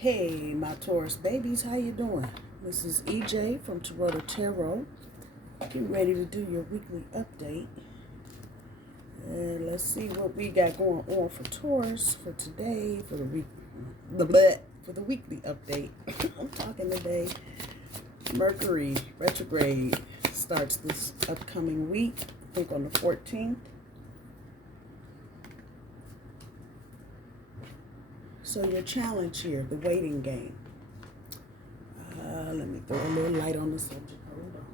Hey, my Taurus babies, how you doing? This is EJ from Taurota Tarot. Getting ready to do your weekly update. And let's see what we got going on for Taurus for today, for the week, for the weekly update. I'm talking today. Mercury retrograde starts this upcoming week, I think on the 14th. So your challenge here, the waiting game. Let me throw a little light on the subject. Hold on.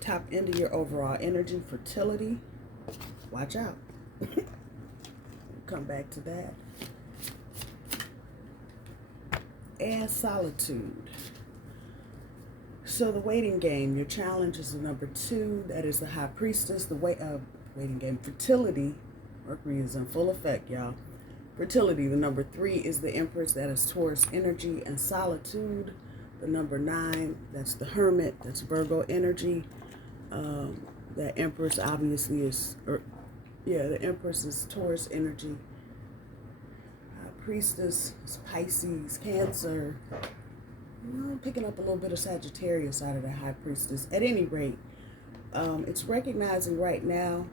Top end of your overall energy, fertility. Watch out. We'll come back to that. And solitude. So the waiting game, your challenge is the number 2. That is the High Priestess. The waiting game, fertility. Mercury is in full effect, y'all. Fertility, the number 3 is the Empress. That is Taurus energy. And solitude, the number 9, that's the Hermit. That's Virgo energy. That Empress obviously is, the Empress is Taurus energy. High Priestess is Pisces, Cancer. I'm picking up a little bit of Sagittarius out of the High Priestess. At any rate, it's recognizing right now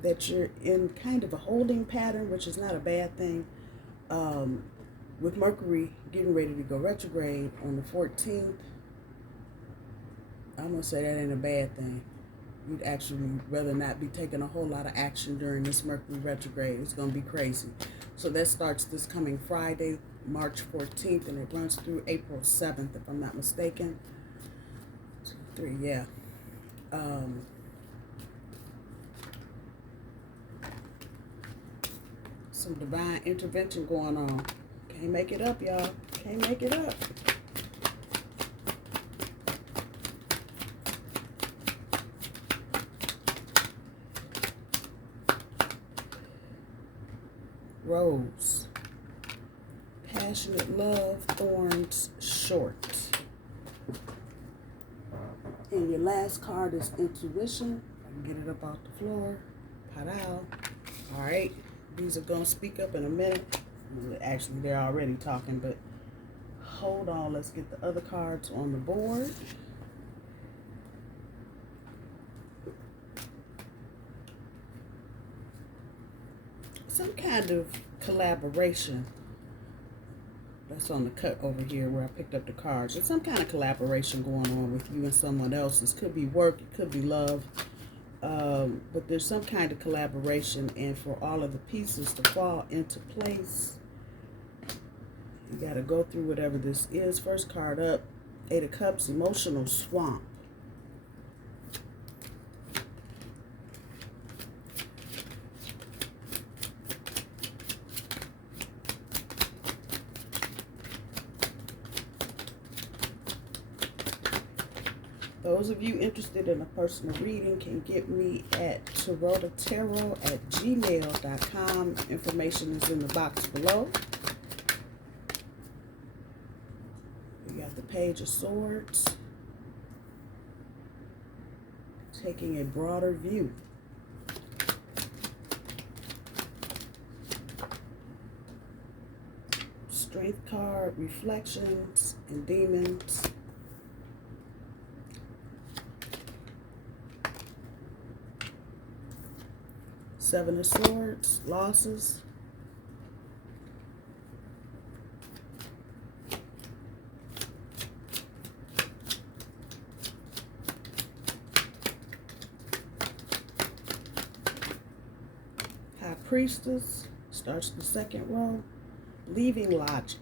that you're in kind of a holding pattern, which is not a bad thing. With Mercury getting ready to go retrograde on the 14th, I'm going to say that ain't a bad thing. You'd actually rather not be taking a whole lot of action during this Mercury retrograde. It's going to be crazy. So that starts this coming Friday, March 14th, and it runs through April 7th, if I'm not mistaken. 2, 3, yeah. Some divine intervention going on. Can't make it up, y'all. Can't make it up. Rose. Passionate love, thorns short. And your last card is intuition. I can get it up off the floor. Pow. All right. These are going to speak up in a minute. Actually, they're already talking, but hold on. Let's get the other cards on the board. Some kind of collaboration. That's on the cut over here where I picked up the cards. There's some kind of collaboration going on with you and someone else. This could be work, it could be love, but there's some kind of collaboration, and for all of the pieces to fall into place, you got to go through whatever this is. First card up, 8 of Cups, emotional swamp. Those of you interested in a personal reading can get me at tarotataro@gmail.com. Information is in the box below. We got the Page of Swords. Taking a broader view. Strength card, reflections, and demons. Seven of Swords, losses. High Priestess starts the second row. Leaving logic.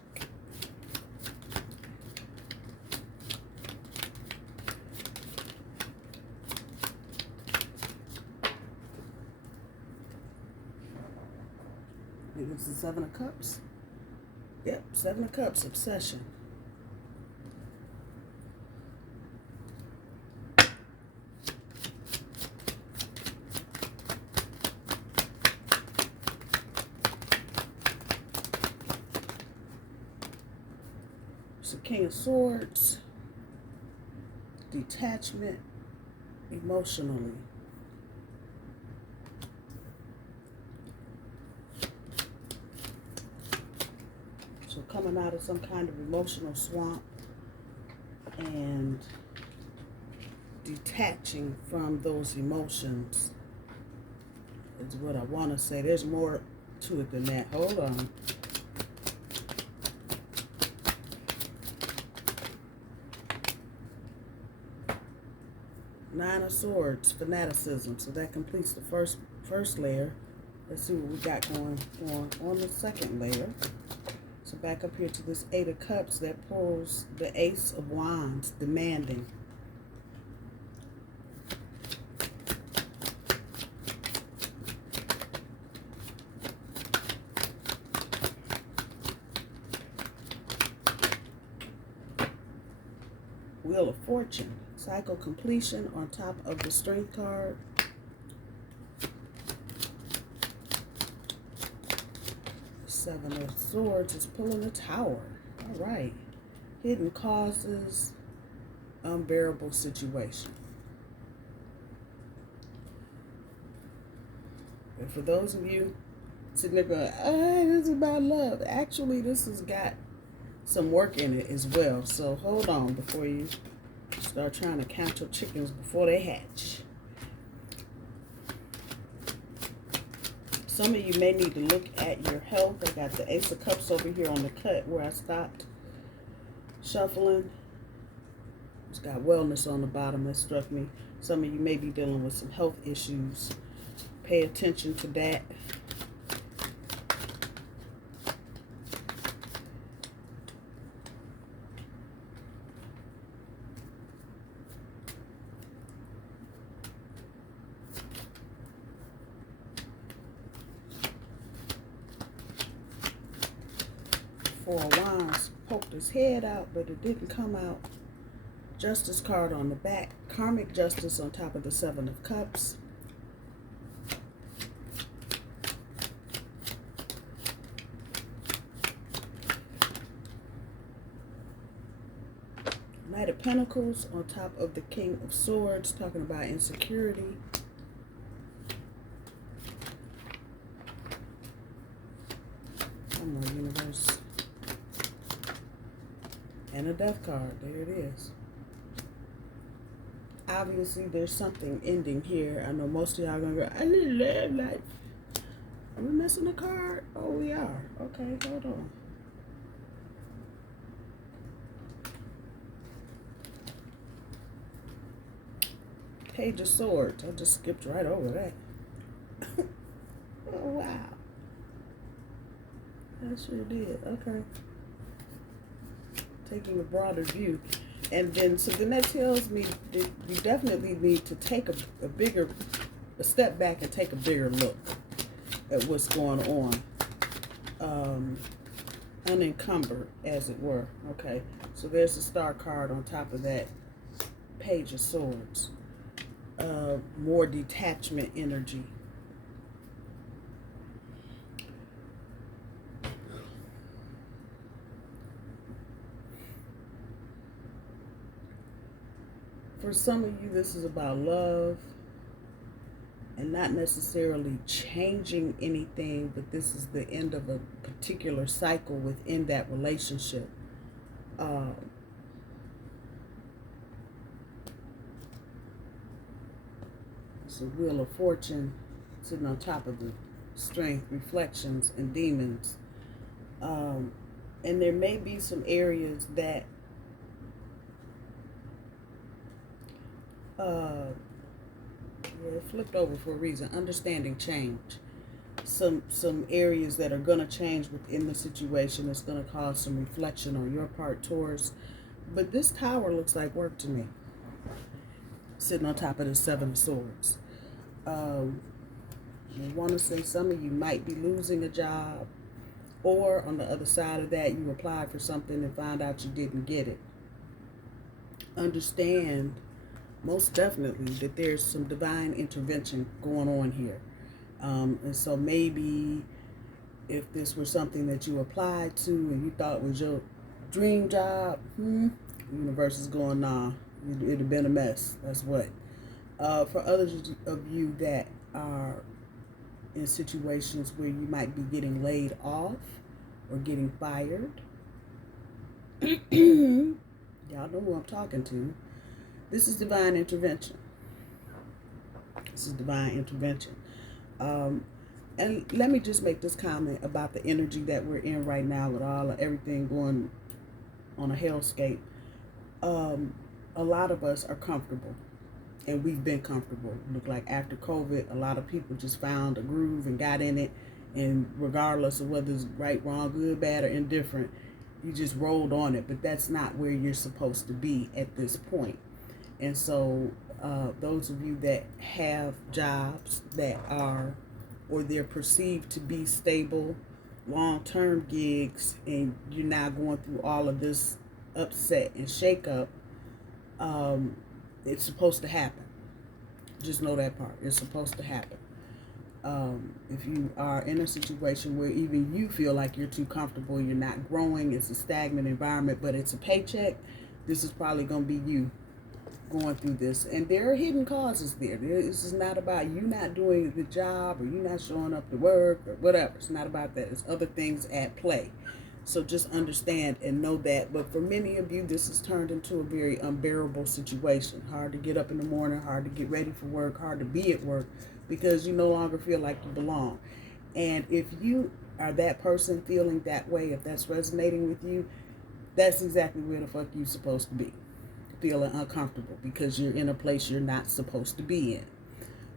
It's the 7 of Cups. Yep, 7 of Cups, obsession. It's the King of Swords. detachment emotionally. So coming out of some kind of emotional swamp and detaching from those emotions is what I want to say. There's more to it than that. Hold on. Nine of Swords, fanaticism. So that completes the first layer. Let's see what we got going on the second layer. So back up here to this Eight of Cups that pulls the Ace of Wands, demanding. Wheel of Fortune, cycle completion on top of the Strength card. Seven of Swords is pulling a Tower. All right. Hidden causes, unbearable situation. And for those of you sitting there going, this is about love. Actually, this has got some work in it as well. So hold on before you start trying to count your chickens before they hatch. Some of you may need to look at your health. I got the Ace of Cups over here on the cut where I stopped shuffling. It's got wellness on the bottom. That struck me. Some of you may be dealing with some health issues. Pay attention to that. Four of Wands poked his head out, but it didn't come out. Justice card on the back. Karmic justice on top of the Seven of Cups. Knight of Pentacles on top of the King of Swords, talking about insecurity. Come on, universe. And a Death card. There it is. Obviously, there's something ending here. I know most of y'all are going to go, I need love life. Are we missing a card? Oh, we are. Okay, hold on. Page of Swords. I just skipped right over that. Oh, wow. I sure did. Okay. Taking a broader view. And then, so then that tells me that you definitely need to take a step back and take a bigger look at what's going on. Unencumbered, as it were. Okay. So there's the Star card on top of that Page of Swords. More detachment energy. For some of you, this is about love and not necessarily changing anything, but this is the end of a particular cycle within that relationship. It's a Wheel of Fortune sitting on top of the Strength, reflections, and demons. And there may be some areas that it flipped over for a reason. Understanding change. Some areas that are going to change within the situation. It's going to cause some reflection on your part, Taurus. But this Tower looks like work to me. Sitting on top of the Seven of Swords. I want to say some of you might be losing a job. Or on the other side of that, you applied for something and found out you didn't get it. Understand most definitely that there's some divine intervention going on here. And so maybe if this were something that you applied to and you thought was your dream job, the universe is going, nah, It'd have been a mess. That's what. For others of you that are in situations where you might be getting laid off or getting fired, y'all know who I'm talking to. This is divine intervention. This is divine intervention. And let me just make this comment about the energy that we're in right now with all of everything going on a hellscape. A lot of us are comfortable, and we've been comfortable. Look like after COVID, a lot of people just found a groove and got in it, and regardless of whether it's right, wrong, good, bad, or indifferent, you just rolled on it. But that's not where you're supposed to be at this point. And so those of you that have jobs that are, or they're perceived to be stable, long-term gigs, and you're now going through all of this upset and shake-up, it's supposed to happen. Just know that part. It's supposed to happen. If you are in a situation where even you feel like you're too comfortable, you're not growing, it's a stagnant environment, but it's a paycheck, this is probably going to be you going through this. And there are hidden causes there. This is not about you not doing a good job or you not showing up to work or whatever. It's not about that. There's other things at play. So just understand and know that. But for many of you, this has turned into a very unbearable situation. Hard to get up in the morning, hard to get ready for work, hard to be at work because you no longer feel like you belong. And if you are that person feeling that way, if that's resonating with you, that's exactly where the fuck you're supposed to be. Feeling uncomfortable because you're in a place you're not supposed to be in.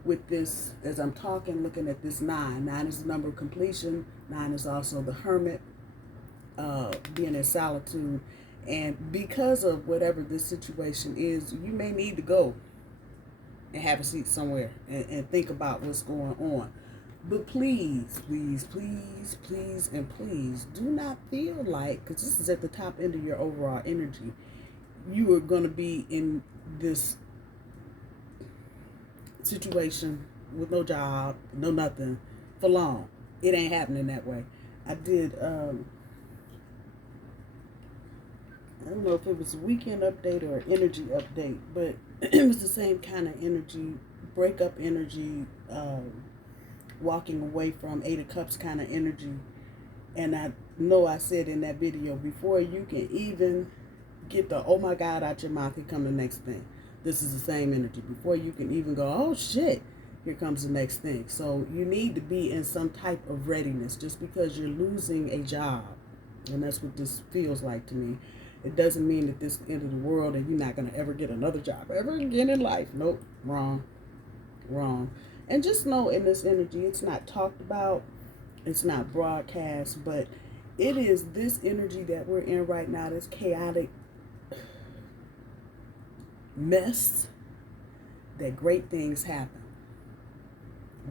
With this, as I'm talking, looking at this 9 is the number of completion. 9 is also the hermit, being in solitude. And because of whatever this situation is, you may need to go and have a seat somewhere and think about what's going on. But please, please, please, please, and please do not feel like, because this is at the top end of your overall energy, you are going to be in this situation with no job, no nothing for long. It ain't happening that way. I did, I don't know if it was a weekend update or an energy update, but it was the same kind of energy, breakup energy, walking away from 8 of Cups kind of energy. And I know I said in that video, before you can even get the oh my God out your mouth, here come the next thing. This is the same energy. Before you can even go, oh shit, here comes the next thing. So you need to be in some type of readiness. Just because you're losing a job, and that's what this feels like to me, it doesn't mean that this is the end of the world and you're not going to ever get another job ever again in life. Nope, wrong. And just know in this energy, it's not talked about, it's not broadcast, but it is this energy that we're in right now, this chaotic mess, that great things happen,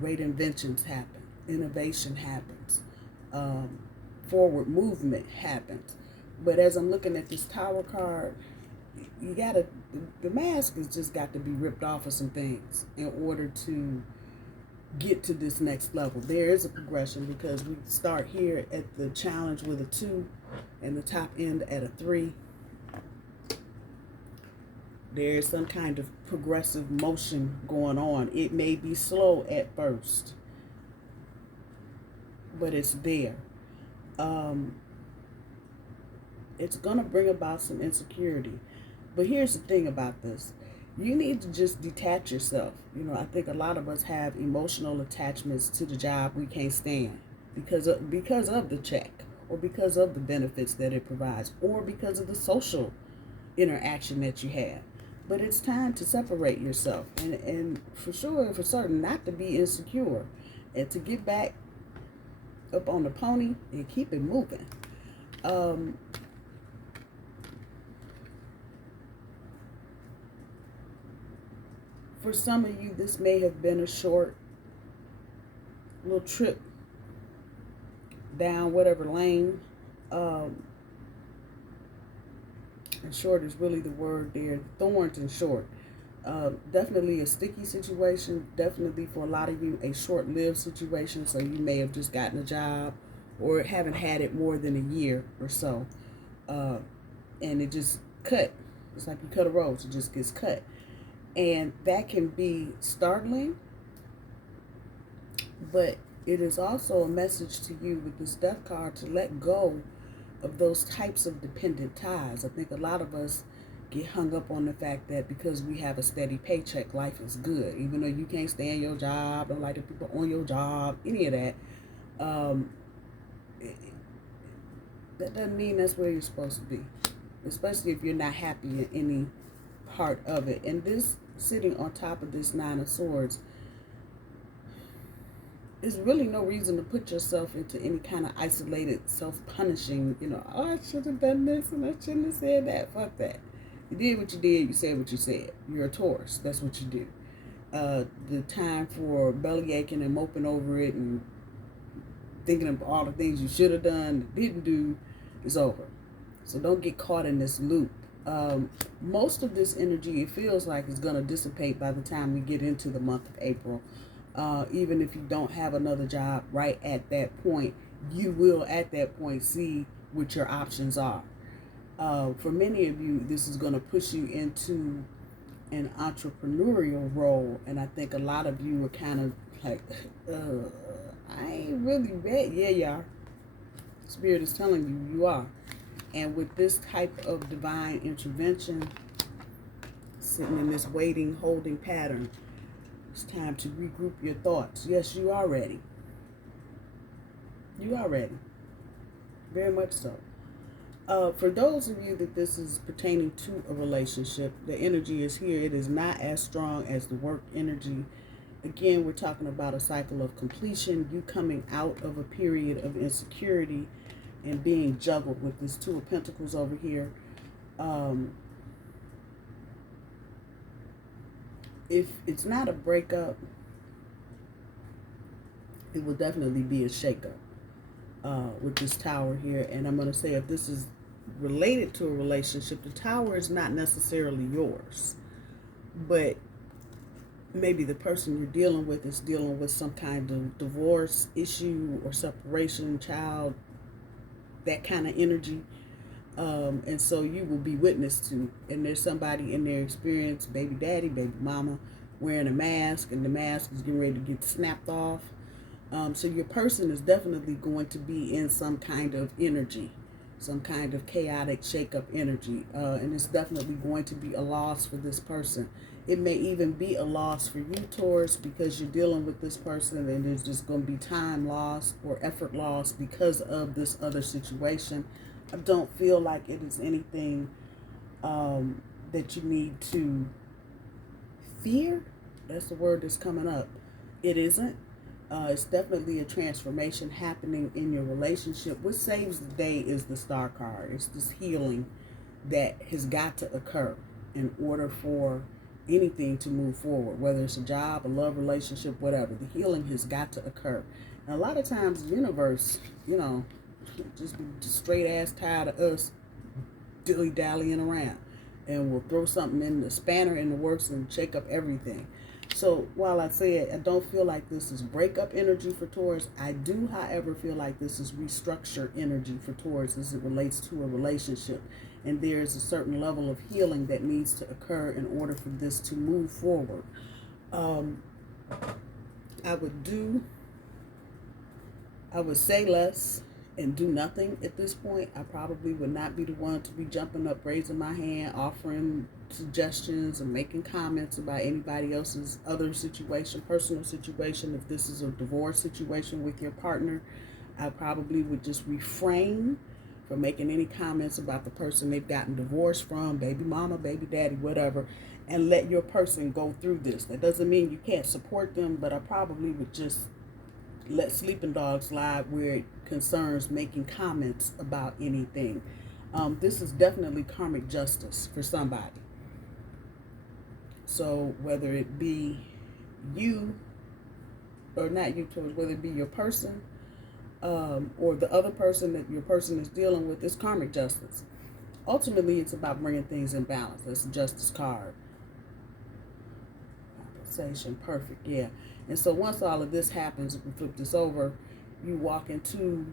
great inventions happen, innovation happens, forward movement happens. But as I'm looking at this Tower card, you gotta, the mask has just got to be ripped off of some things in order to get to this next level. There is a progression because we start here at the challenge with a 2 and the top end at a 3. There's some kind of progressive motion going on. It may be slow at first, but it's there. It's going to bring about some insecurity. But here's the thing about this. You need to just detach yourself. You know, I think a lot of us have emotional attachments to the job we can't stand because of the check, or because of the benefits that it provides, or because of the social interaction that you have. But it's time to separate yourself and for sure, for certain, not to be insecure and to get back up on the pony and keep it moving. For some of you, this may have been a short little trip down whatever lane. And short is really the word there. Thorns and short. Definitely a sticky situation. Definitely for a lot of you, a short-lived situation. So you may have just gotten a job or haven't had it more than a year or so. And it just cut It's like you cut a rose, it just gets cut. And that can be startling, but it is also a message to you with this death card to let go of those types of dependent ties. I think a lot of us get hung up on the fact that because we have a steady paycheck, life is good. Even though you can't stand your job, don't like the people on your job, any of that, that doesn't mean that's where you're supposed to be. Especially if you're not happy in any part of it. And this sitting on top of this Nine of Swords, there's really no reason to put yourself into any kind of isolated, self-punishing, oh, I should have done this and I shouldn't have said that. Fuck that. You did what you did. You said what you said. You're a Taurus. That's what you do. The time for belly aching and moping over it and thinking of all the things you should have done, didn't do, is over. So don't get caught in this loop. Most of this energy, it feels like, is going to dissipate by the time we get into the month of April. Even if you don't have another job right at that point, you will at that point see what your options are. For many of you, this is going to push you into an entrepreneurial role, and I think a lot of you are kind of like, I ain't really ready. Yeah, you are. Spirit is telling you, you are. And with this type of divine intervention, sitting in this waiting, holding pattern, it's time to regroup your thoughts. Yes, you are ready. You are ready. Very much so. For those of you that this is pertaining to a relationship, the energy is here. It is not as strong as the work energy. Again, we're talking about a cycle of completion, you coming out of a period of insecurity and being juggled with this Two of Pentacles over here. If it's not a breakup, it will definitely be a shakeup with this Tower here. And I'm going to say, if this is related to a relationship, the Tower is not necessarily yours, but maybe the person you're dealing with is dealing with some kind of divorce issue or separation, child, that kind of energy. And so you will be witness to, and there's somebody in their experience, baby daddy, baby mama, wearing a mask, and the mask is getting ready to get snapped off. So your person is definitely going to be in some kind of energy, some kind of chaotic shakeup energy. And it's definitely going to be a loss for this person. It may even be a loss for you, Taurus, because you're dealing with this person and there's just going to be time lost or effort lost because of this other situation. I don't feel like it is anything that you need to fear. That's the word that's coming up. It isn't. It's definitely a transformation happening in your relationship. What saves the day is the Star card. It's this healing that has got to occur in order for anything to move forward, whether it's a job, a love relationship, whatever. The healing has got to occur. And a lot of times the universe, just be straight ass tired of us dilly-dallying around, and we'll throw something in the spanner in the works and shake up everything. So while I said I don't feel like this is breakup energy for Taurus, I do, however, feel like this is restructure energy for Taurus as it relates to a relationship. And there's a certain level of healing that needs to occur in order for this to move forward. I would say less and do nothing at this point. I probably would not be the one to be jumping up, raising my hand, offering suggestions and making comments about anybody else's other situation, personal situation. If this is a divorce situation with your partner, I probably would just refrain from making any comments about the person they've gotten divorced from, baby mama, baby daddy, whatever, and let your person go through this. That doesn't mean you can't support them, but I probably would just let sleeping dogs lie where it concerns making comments about anything. This is definitely karmic justice for somebody. So whether it be you or not you, Taurus, whether it be your person or the other person that your person is dealing with, is karmic justice. Ultimately, it's about bringing things in balance. That's the justice card. Compensation, perfect, yeah. And so once all of this happens, if we flip this over, you walk into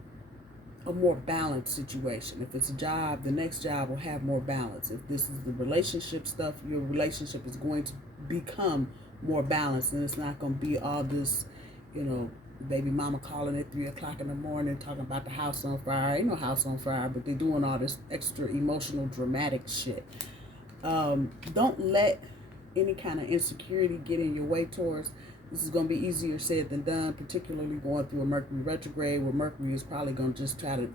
a more balanced situation. If it's a job, the next job will have more balance. If this is the relationship stuff, your relationship is going to become more balanced, and it's not going to be all this, you know, baby mama calling at 3 o'clock in the morning talking about the house on fire. Ain't no house on fire, but they're doing all this extra emotional dramatic shit. Don't let any kind of insecurity get in your way, Taurus. This is going to be easier said than done, particularly going through a Mercury retrograde, where Mercury is probably going to just try to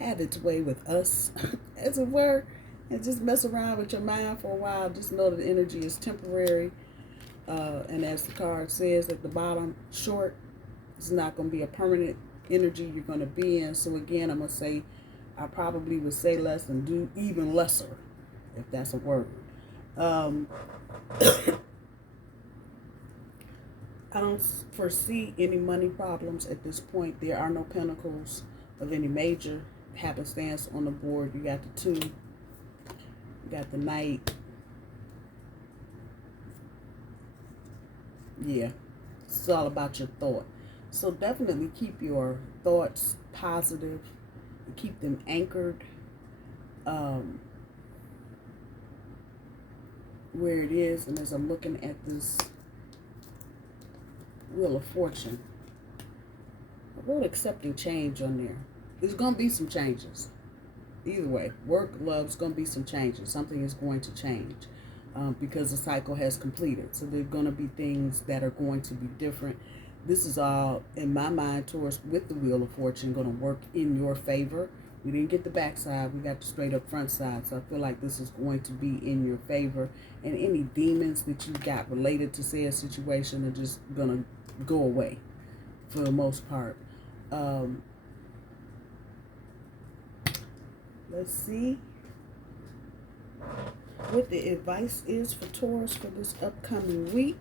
have its way with us, as it were, and just mess around with your mind for a while. Just know that the energy is temporary, and as the card says at the bottom, short. It's not going to be a permanent energy you're going to be in. So again, I'm going to say, I probably would say less and do even lesser, if that's a word. I don't foresee any money problems at this point. There are no pentacles of any major happenstance on the board. You got the 2, you got the Knight. Yeah, it's all about your thought. So definitely keep your thoughts positive and keep them anchored where it is. And as I'm looking at this Wheel of Fortune, I wrote accepting change on there. There's going to be some changes. Either way, work, love's going to be some changes. Something is going to change because the cycle has completed. So there are going to be things that are going to be different. This is all, in my mind, Taurus, with the Wheel of Fortune, going to work in your favor. We didn't get the back side. We got the straight up front side. So I feel like this is going to be in your favor. And any demons that you got related to said situation are just going to go away for the most part. Let's see what the advice is for Taurus for this upcoming week.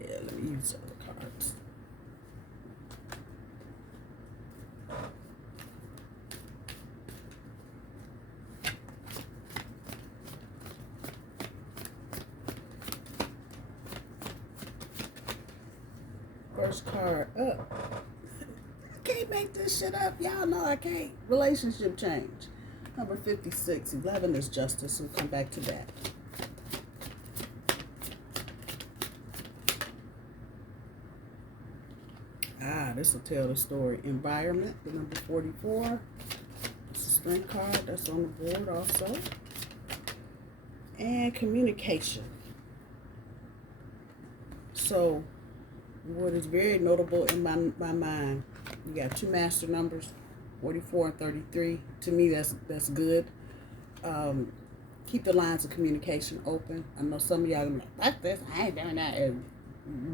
Yeah, let me use other cards. First card up. I can't make this shit up. Y'all know I can't. Relationship change. Number 56. 11 is justice. We'll come back to that. This will tell the story. Environment, the number 44. It's a strength card that's on the board also. And communication. So, what is very notable in my mind, you got 2 master numbers, 44 and 33. To me, that's good. Keep the lines of communication open. I know some of y'all are like, fuck this, I ain't doing that. And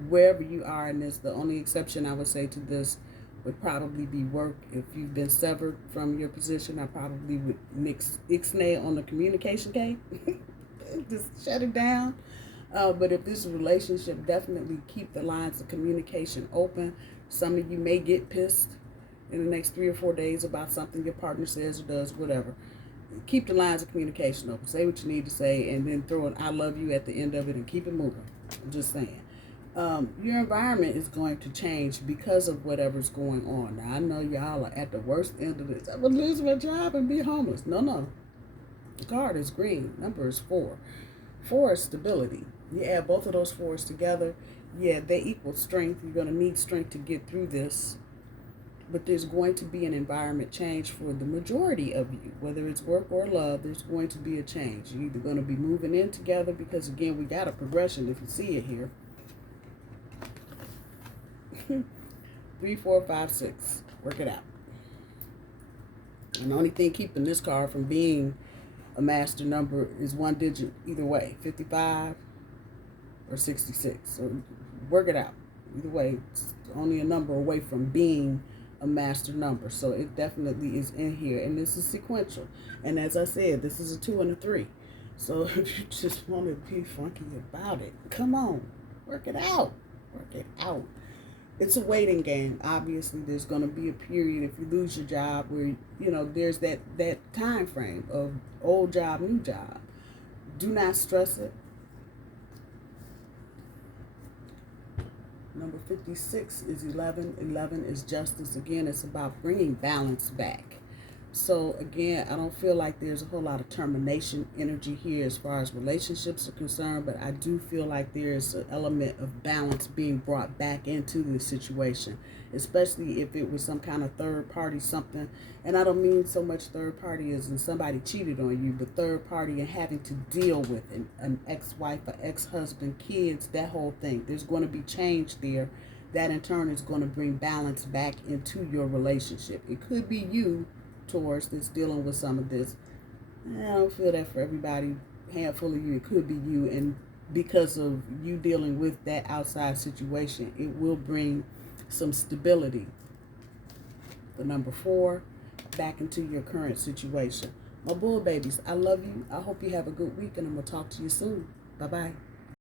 wherever you are in this, the only exception I would say to this would probably be work. If you've been severed from your position, I probably would ixnay on the communication game. Just shut it down. But if this is a relationship, definitely keep the lines of communication open. Some of you may get pissed in the next 3 or 4 days about something your partner says or does, whatever. Keep the lines of communication open. Say what you need to say, and then throw an I love you at the end of it and keep it moving. I'm just saying. Your environment is going to change because of whatever's going on. Now, I know y'all are at the worst end of this. I'm going to lose my job and be homeless. No. The card is green. Number is 4. 4 is stability. You add both of those 4s together, yeah, they equal strength. You're going to need strength to get through this. But there's going to be an environment change for the majority of you. Whether it's work or love, there's going to be a change. You're either going to be moving in together because, again, we got a progression if you see it here. 3, 4, 5, 6. Work it out. And the only thing keeping this card from being a master number is 1 digit either way, 55 or 66. So work it out. Either way, it's only a number away from being a master number. So it definitely is in here. And this is sequential. And as I said, this is a 2 and a 3. So if you just want to be funky about it, come on. Work it out. Work it out. it's a waiting game. Obviously, there's going to be a period if you lose your job where, you know, there's that time frame of old job, new job. Do not stress it. Number 56 is 11. 11 is justice. Again, it's about bringing balance back. So again, I don't feel like there's a whole lot of termination energy here as far as relationships are concerned, but I do feel like there's an element of balance being brought back into the situation, especially if it was some kind of third party something. And I don't mean so much third party as in somebody cheated on you, but third party and having to deal with an ex-wife or ex-husband, kids, that whole thing. There's going to be change there. That in turn is going to bring balance back into your relationship. It could be you, Taurus, that's dealing with some of this. I don't feel that for everybody. Handful of you, it could be you, and because of you dealing with that outside situation, it will bring some stability. The number 4, back into your current situation. My bull babies, I love you. I hope you have a good week, and I'm going to talk to you soon. Bye-bye.